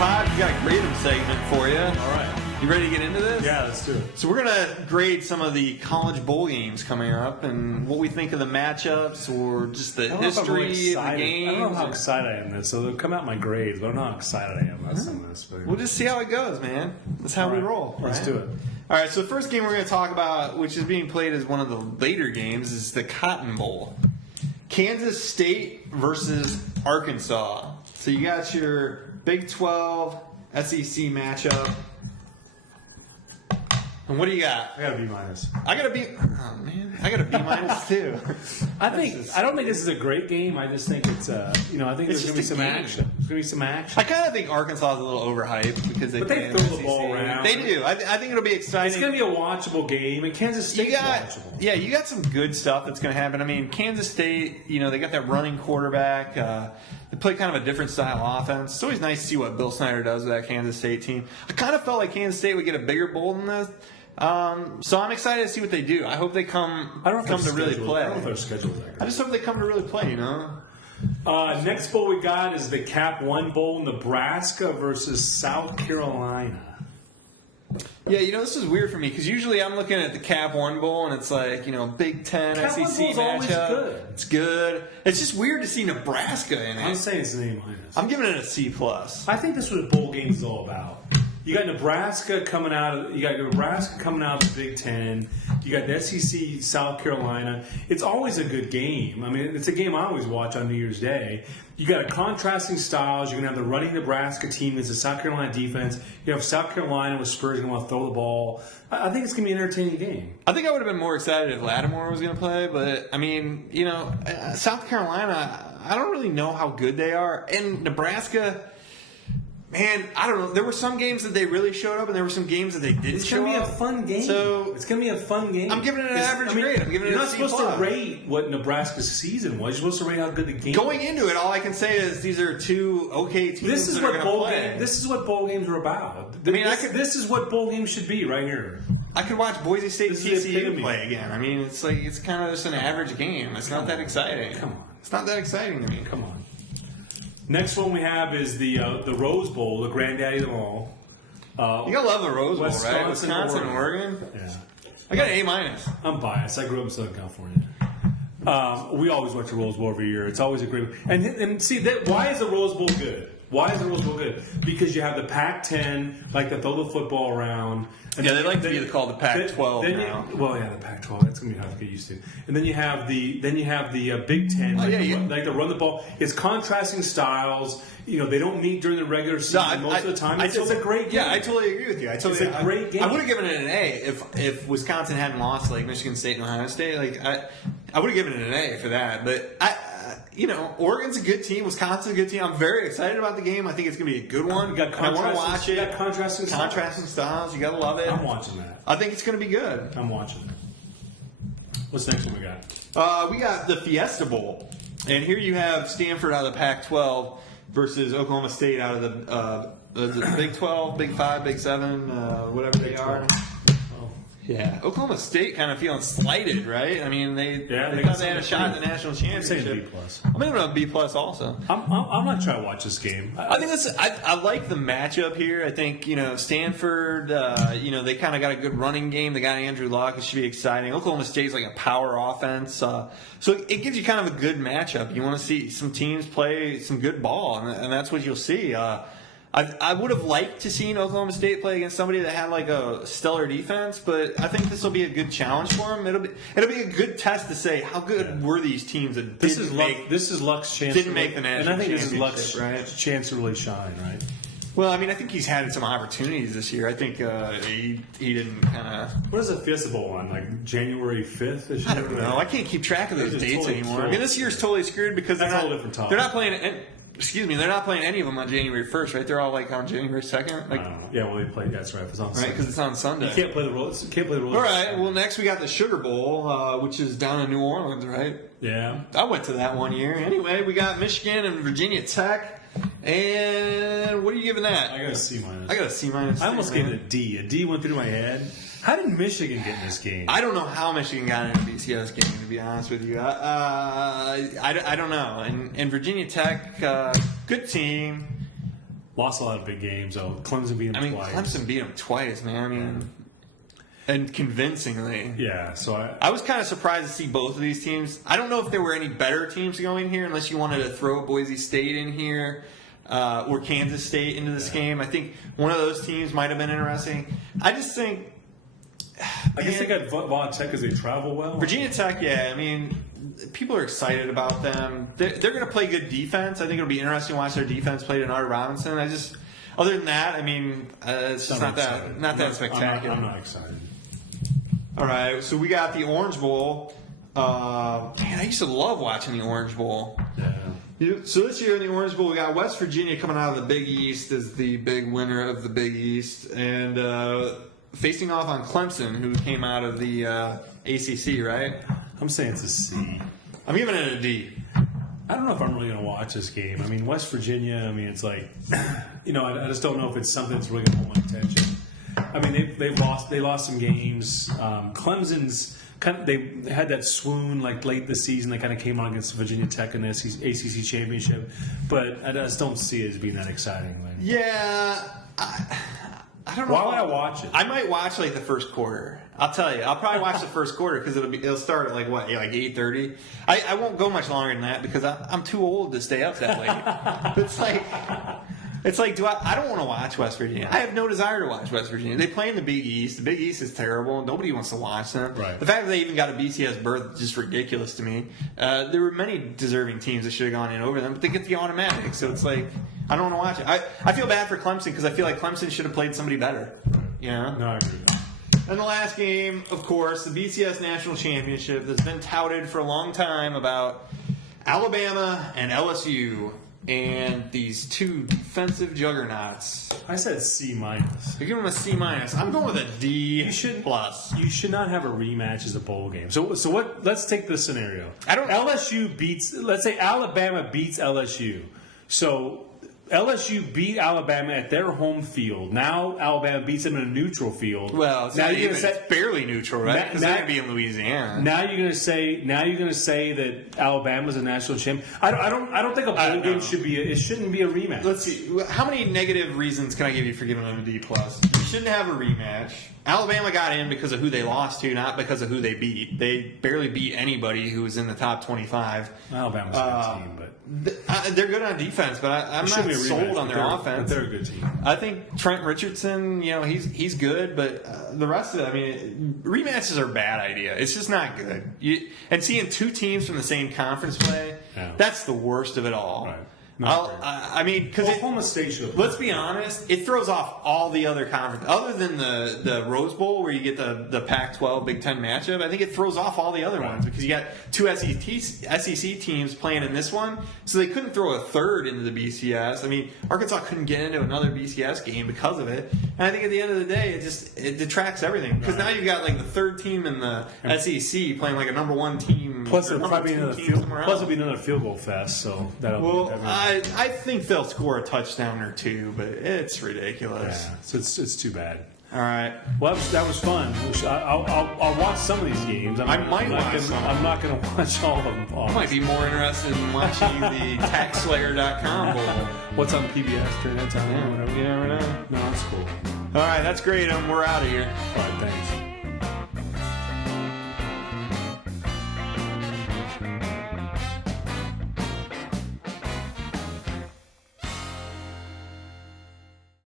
Podge. We got a grade 'em segment for you. All right. You ready to get into this? Yeah, let's do it. So we're going to grade some of the college bowl games coming up and what we think of the matchups or just the history of the games. I don't know how excited I am this. So they'll come out my grades, but I don't know how excited I am about some of this. But We'll just see how it goes, man. That's how we roll. Let's right? do it. All right, so the first game we're going to talk about, which is being played as one of the later games, is the Cotton Bowl. Kansas State versus Arkansas. So you got your Big 12 SEC matchup. And what do you got? I got a B minus. I got a B. Oh man, I got a B minus too. I don't think this is a great game. I just think it's I think there's going to be some action. There's going to be some action. I kind of think Arkansas is a little overhyped because they throw the ball around. They do. I think it'll be exciting. It's going to be a watchable game, and Kansas State's watchable. Yeah, you got some good stuff that's going to happen. I mean, Kansas State, they got that running quarterback. They play kind of a different style offense. It's always nice to see what Bill Snyder does with that Kansas State team. I kind of felt like Kansas State would get a bigger bowl than this. So I'm excited to see what they do. I hope they come to really play. I don't know if their schedule is that good. I just hope they come to really play, Next bowl we got is the Cap 1 Bowl, Nebraska versus South Carolina. Yeah, this is weird for me because usually I'm looking at the Cap 1 Bowl and it's like, Big Ten, Cap SEC 1 Bowl's always matchup. good. It's good. It's just weird to see Nebraska in it. I'm saying it's an A minus. I'm giving it a C plus. I think that's what a bowl game is all about. You got Nebraska coming out of the Big Ten. You got the SEC, South Carolina. It's always a good game. I mean, it's a game I always watch on New Year's Day. You got a contrasting styles. You're going to have the running Nebraska team against the South Carolina defense. You have South Carolina with Spurs going to want to throw the ball. I think it's going to be an entertaining game. I think I would have been more excited if Lattimore was going to play, but I mean, South Carolina, I don't really know how good they are. And Nebraska, man, I don't know. There were some games that they really showed up, and there were some games that they didn't show up. It's going to be a fun game. So it's going to be a fun game. I'm giving it an average grade. I'm giving it You're a not C+. supposed to rate what Nebraska's season was. You're supposed to rate how good the game Going into it, all I can say is these are two okay teams This is that are what going to play. This is what bowl games are about. I mean, this is what bowl games should be right here. I could watch Boise State This is the TCU epitome. play again. I mean, it's kind of just an average game. It's not that exciting. Come on. It's not that exciting to me. Come on. Next one we have is the Rose Bowl, the granddaddy of them all. You gotta love the Rose Bowl, right? Wisconsin, Wisconsin, Oregon. Yeah. I got an A minus. I'm biased. I grew up in Southern California. We always watch the Rose Bowl every year. It's always a great. And see that. Why is the Rose Bowl good? Why is the Rose Bowl good? Because you have the Pac-10, like to throw the football around. And Yeah, they like to be called the Pac-12 now. The Pac-12. That's gonna be hard to get used to. And then you have the Big Ten, like to run the ball. It's contrasting styles. They don't meet during the regular season most of the time. It's a great game. Yeah, I totally agree with you. It's a great game. I would have given it an A if Wisconsin hadn't lost like Michigan State and Ohio State. I would have given it an A for that. But Oregon's a good team. Wisconsin's a good team. I'm very excited about the game. I think it's going to be a good one. I want to watch it. You got contrasting styles. You got to love it. I'm watching that. I think it's going to be good. I'm watching it. What's the next one we got? We got the Fiesta Bowl. And here you have Stanford out of the Pac-12 versus Oklahoma State out of the Big 12, Big 5, Big 7, whatever they are. Yeah, Oklahoma State kind of feeling slighted, right? I mean, they thought they had a shot at the national championship. I'm B+. I'm giving it a B+ also. I'm not trying to watch this game. I think I like the matchup here. I think Stanford, they kind of got a good running game. They got Andrew Luck. It should be exciting. Oklahoma State's like a power offense, so it gives you kind of a good matchup. You want to see some teams play some good ball, and that's what you'll see. I would have liked to see Oklahoma State play against somebody that had like a stellar defense, but I think this will be a good challenge for them. It'll be a good test to say how good were these teams that this is Luck's chance. Didn't make the national championship, and I think this is Luck's right? chance to really shine, right? Well, I mean, I think he's had some opportunities this year. I think he didn't kind of. What is the Fiesta Bowl on? Like January 5th this year? I don't know. I can't keep track of those dates anymore. I mean, this year's totally screwed because that's a whole different topic. They're not playing. Excuse me, they're not playing any of them on January 1st, right? They're all like on January 2nd. Like, yeah, well, they play. That's right. It's on Sunday. Right, because it's on Sunday. You can't play the rules. All right. Well, next we got the Sugar Bowl, which is down in New Orleans, right? Yeah. I went to that one year. Anyway, we got Michigan and Virginia Tech. And what are you giving that? I got a C minus. I got a C minus. I almost gave it a D. A D went through my head. How did Michigan get in this game? I don't know how Michigan got into the BCS game, to be honest with you. I don't know. And Virginia Tech, good team. lost a lot of big games. So Clemson beat them twice. Clemson beat them twice, man. I mean, and convincingly. Yeah, so I was kind of surprised to see both of these teams. I don't know if there were any better teams going here, unless you wanted to throw Boise State in here or Kansas State into this game. I think one of those teams might have been interesting. I just think. I guess they got Von Tech because they travel well. Virginia Tech, yeah. I mean, people are excited about them. They're going to play good defense. I think it'll be interesting to watch their defense play Denard Robinson. Other than that, I mean, it's just not that spectacular. I'm not excited. All right, so we got the Orange Bowl. Man, I used to love watching the Orange Bowl. Yeah. So this year in the Orange Bowl, we got West Virginia coming out of the Big East as the big winner of the Big East, and facing off on Clemson, who came out of the ACC, right? I'm saying it's a C. I'm giving it a D. I don't know if I'm really going to watch this game. I mean, West Virginia, I mean, it's like, I just don't know if it's something that's really going to hold my attention. I mean, they lost some games. Clemson's they had that swoon like late this season. They kind of came on against Virginia Tech in the ACC championship, but I just don't see it as being that exciting. Like, yeah, I don't know. Why would I watch it? I might watch like the first quarter. I'll tell you. I'll probably watch the first quarter because it'll start at like 8:30. I won't go much longer than that because I'm too old to stay up that late. It's like I don't want to watch West Virginia. I have no desire to watch West Virginia. They play in the Big East. The Big East is terrible. Nobody wants to watch them. Right. The fact that they even got a BCS berth is just ridiculous to me. There were many deserving teams that should have gone in over them, but they get the automatic. So it's like I don't want to watch it. I feel bad for Clemson because I feel like Clemson should have played somebody better. You know? No, I agree. And the last game, of course, the BCS National Championship that's been touted for a long time about Alabama and LSU and these two defensive juggernauts. I said C minus. You're giving them a C minus. I'm going with a D plus. You should not have a rematch as a bowl game. So what? Let's take this scenario. LSU beats. Let's say Alabama beats LSU. So LSU beat Alabama at their home field. Now Alabama beats them in a neutral field. Well, it's barely neutral, right? Because they're going to be in Louisiana. Now you're going to say that Alabama's a national champion. I don't think a bowl game should be. It shouldn't be a rematch. Let's see. How many negative reasons can I give you for giving them a D plus? You shouldn't have a rematch. Alabama got in because of who they lost to, not because of who they beat. They barely beat anybody who was in the top 25. Alabama's a good team, but they're good on defense, but I'm not sold on their offense. But they're a good team. I think Trent Richardson, he's good, but the rest of it, rematches are a bad idea. It's just not good. And seeing two teams from the same conference play, that's the worst of it all. Right. Because Oklahoma State should. Let's be honest, it throws off all the other conferences. Other than the Rose Bowl, where you get the Pac-12 Big Ten matchup, I think it throws off all the other ones because you got two SEC teams playing in this one, so they couldn't throw a third into the BCS. I mean, Arkansas couldn't get into another BCS game because of it. And I think at the end of the day, it detracts everything because now you've got like the third team in the SEC playing like a number one team. Plus, it'll be another field goal fest. So I think they'll score a touchdown or two, but it's ridiculous. Yeah, so it's too bad. All right. Well, that was fun. I'll watch some of these games. I'm not going to watch all of them. I might be more interested in watching the TaxSlayer.com Bowl. What's on PBS during that time? You never know. No, that's cool. All right, that's great. We're out of here. All right, thanks.